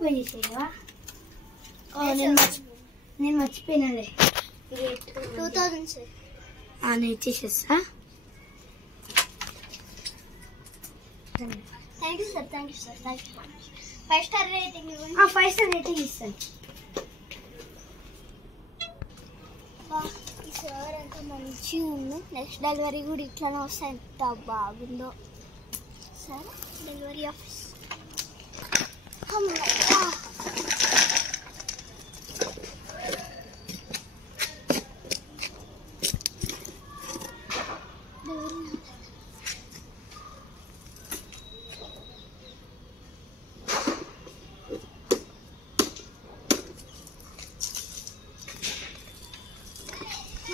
Open చేసేవా? నేను మర్చిపోయినాలే. 2000 sir. నేను ఇచ్చేసేస్తా. Thank you sir. 5 star rating ఇవ్వండి. 5 స్టార్ రేటింగ్ ఇస్తాను. ఈ సార్ ఎంత మంచిగా ఉంది. నెక్స్ట్ డెలివరీ కూడా ఇట్లానే వస్తే ఎంత బాగుందో. Sir delivery office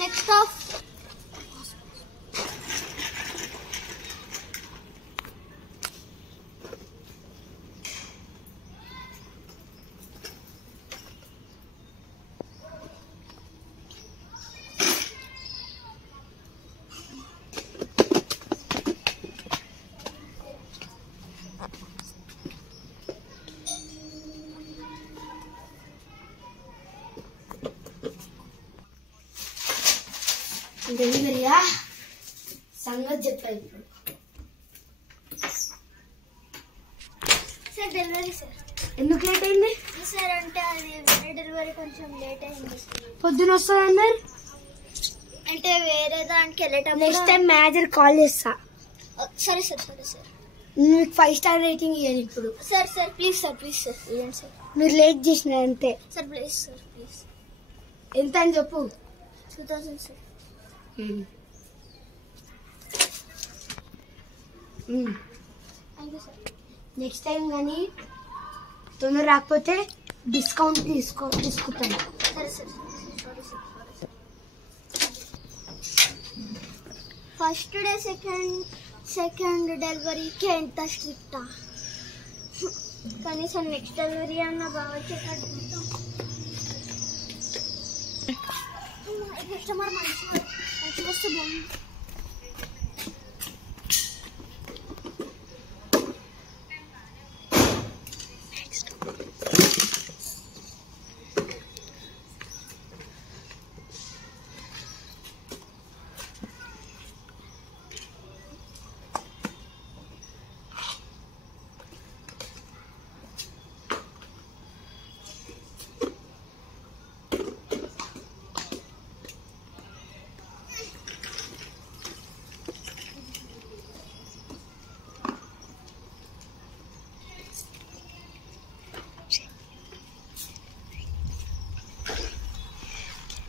next of డెలివరీయా సంగతి చెప్పా ఇప్పుడు. Sir delivery sir. ఎందుకు లేట్ అయింది సార్? అంటే అది వేరే డెలివరీ కొంచెం లేట్ అయింది. పొద్దున వస్తుంది అన్నారు. అంటే వేరే దానికి వెళ్ళేటప్పుడు నెక్స్ట్ టైం మేనేజర్ కాల్ చేస్తా. సరే సార్. మీకు 5 స్టార్ రేటింగ్ ఇవ్వాలి ఇప్పుడు. సార్ ప్లీజ్ సార్ ఇవ్వండి సార్. మీరు లేట్ చేసిన అంతే. Sir please. ఎంత అని చెప్పు. 2000 sir. Thank you sir. Next time కానీ తొందర రాకపోతే డిస్కౌంట్ తీసుకుంటాను. సరే సార్. ఫస్ట్ డే సెకండ్ డెలివరీకి ఎంత స్ట్రిక్టా? కనీసం నెక్స్ట్ డెలివరీ అన్న బాగా చెక్ కస్టమర్ మంచిగా వస్తే బాగుంది.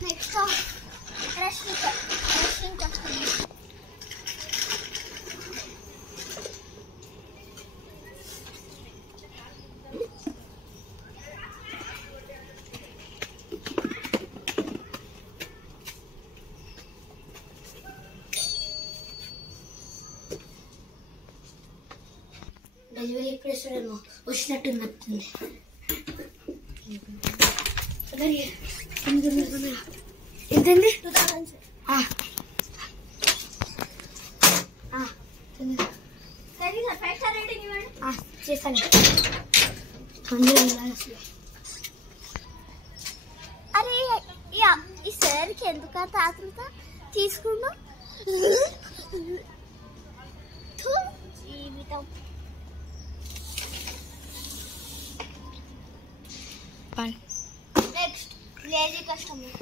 Next resting customer. డెలివరీ ఎప్పుడు వస్తాడేమో. వచ్చినట్టు నచ్చింది. ఎంతండి? 2000 సార్. సరే సార్. 5 స్టార్ రేటింగ్ ఇవ్వండి. చేస్తాను. అరే ఈ సార్కి ఎందుకు అంత ఆతృత? తీసుకున్నా జీవితం. Next lazy customer.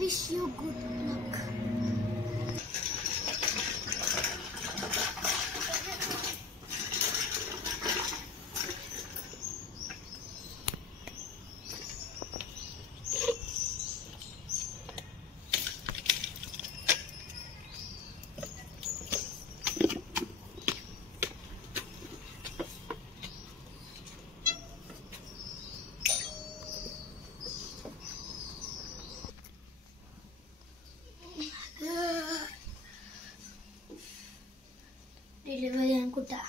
Wish you good luck. Delivery అనుకుంటా.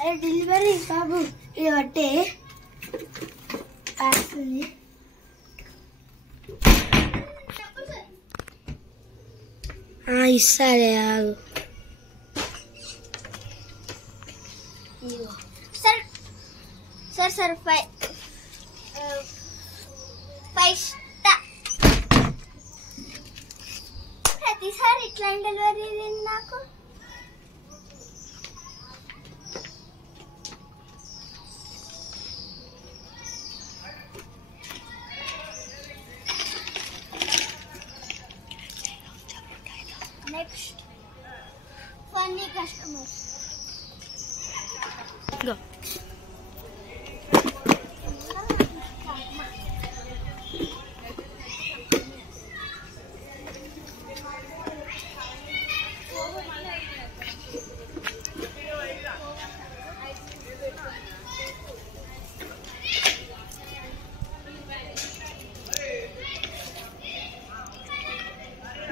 అరే డెలివరీ బాబు ఇది బట్టే వస్తుంది. ఇస్తారే ఆగు. సార్ సార్ సార్ ప్రతిసారి ఇట్లాంటి డెలివరీ నాకు. Next funny customers.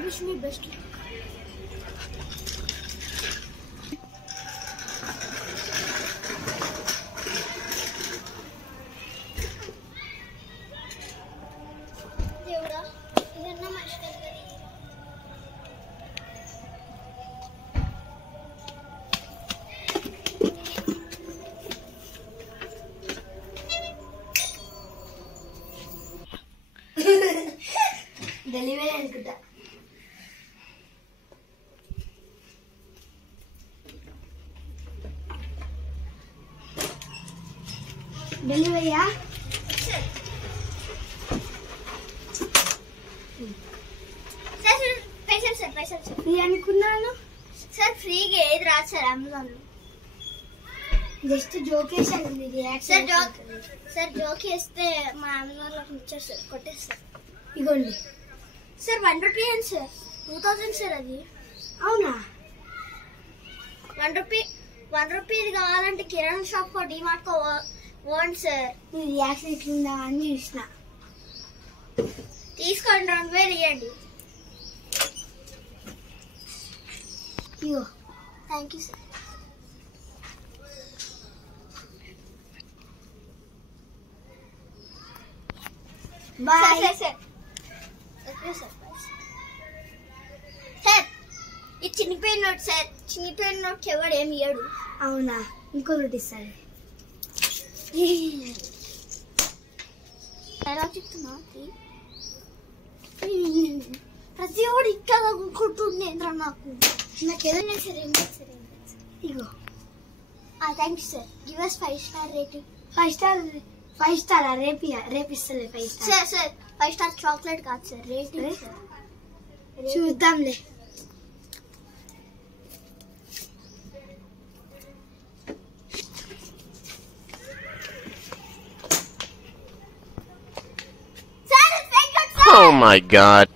Wish me best. దేవుడా ఇదన్నా మంచి డెలివరీ. డెలివరీ అనుకుంటా. డెలివరీయా? పైసలు సార్ ఫ్రీ అనుకున్నాను సార్. ఫ్రీగా ఏది రాదు సార్ అమెజాన్లో. జస్ట్ జోక్ వేసాను. సార్ జోక్ వేస్తే మా అమెజాన్లో ఇచ్చారు సార్, కొట్టేస్తారు. ఇగోండి సార్ 1 రూపీ అండి సార్. 2000 సార్ అది. అవునా? 1 రూపీ ఇది కావాలంటే కిరాణా షాప్ కో డిమార్ట్ కో ఓన్ సార్. నీ రియాక్షన్ ఎట్లుందా అని చూసిన. తీసుకోండి 2000 ఇవ్వండి. ఇగో. Thank you sir. Bye. Sir ఇది చినిపోయిన నోట్ సార్. చినిపోయిన నోట్ ఎవడు ఏమి ఇయ్యడు. అవునా? ఇంకో రొట్టి ఇస్తాడు. ఎలా చెప్తున్నా? ప్రతి ఒడు ఇక్కడ కొట్టుకుంటుండేంద్రా నాకు. నాకేదైనా సరే ఇగో. Thank you sir. Give us 5 star rating. 5 star రేపిస్తలే 5 స్టార్. సార్ 5 స్టార్ చాక్లెట్ కాదు సార్, రేటింగ్ సార్. చూద్దాంలే. Oh my God.